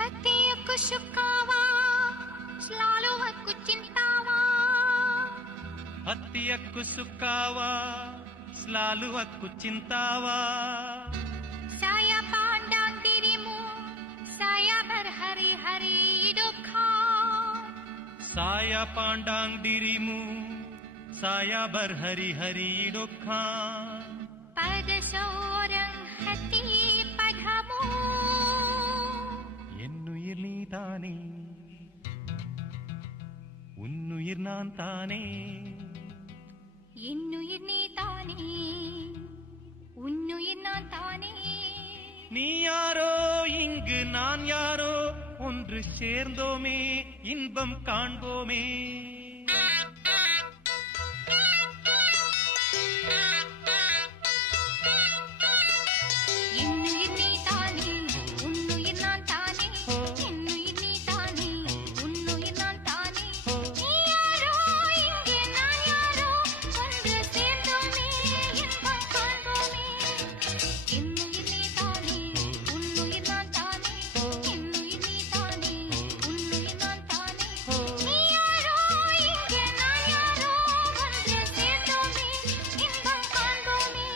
హత్యకు సుక్కావా స్లాలువకు చింతావా హత్యకు సుక్కావా స్లాలువకు చింతావా saya pandang dirimu saya berhari-hari duka saya pandang dirimu saya berhari-hari duka pada seorang hati padamu என்னுயிர் நீதானே உன்னுயிர் நான் தானே என்னுயிர் நீதானே உன்னுயிர் நான் தானே நீ யாரோ இங்கு நான் யாரோ ஒன்று சேர்ந்தோமே இன்பம் காண்போமே என்னுயிர் நீதானே உன்னுயிர் நான் தானே என்னுயிர் நீதானே உன்னுயிர் நான் தானே நீ யாரோ இங்கே நான் யாரோ ஒன்று சேர்ந்தோமே இன்பம் காண்போமே என்னுயிர் நீதானே உன்னுயிர் நான் தானே என்னுயிர் நீதானே உன்னுயிர் நான் தானே நீ யாரோ இங்கே நான் யாரோ ஒன்று சேர்ந்தோமே இன்பம் காண்போமே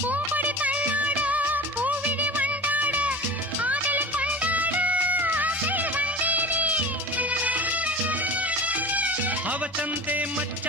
பூங்கொடி தள்ளாட பூவிழி வண்டாட ஆதலை கொண்டாட ஆசையில் வந்தேனே அவ ಚಂದೆ ಮಚ್ಚ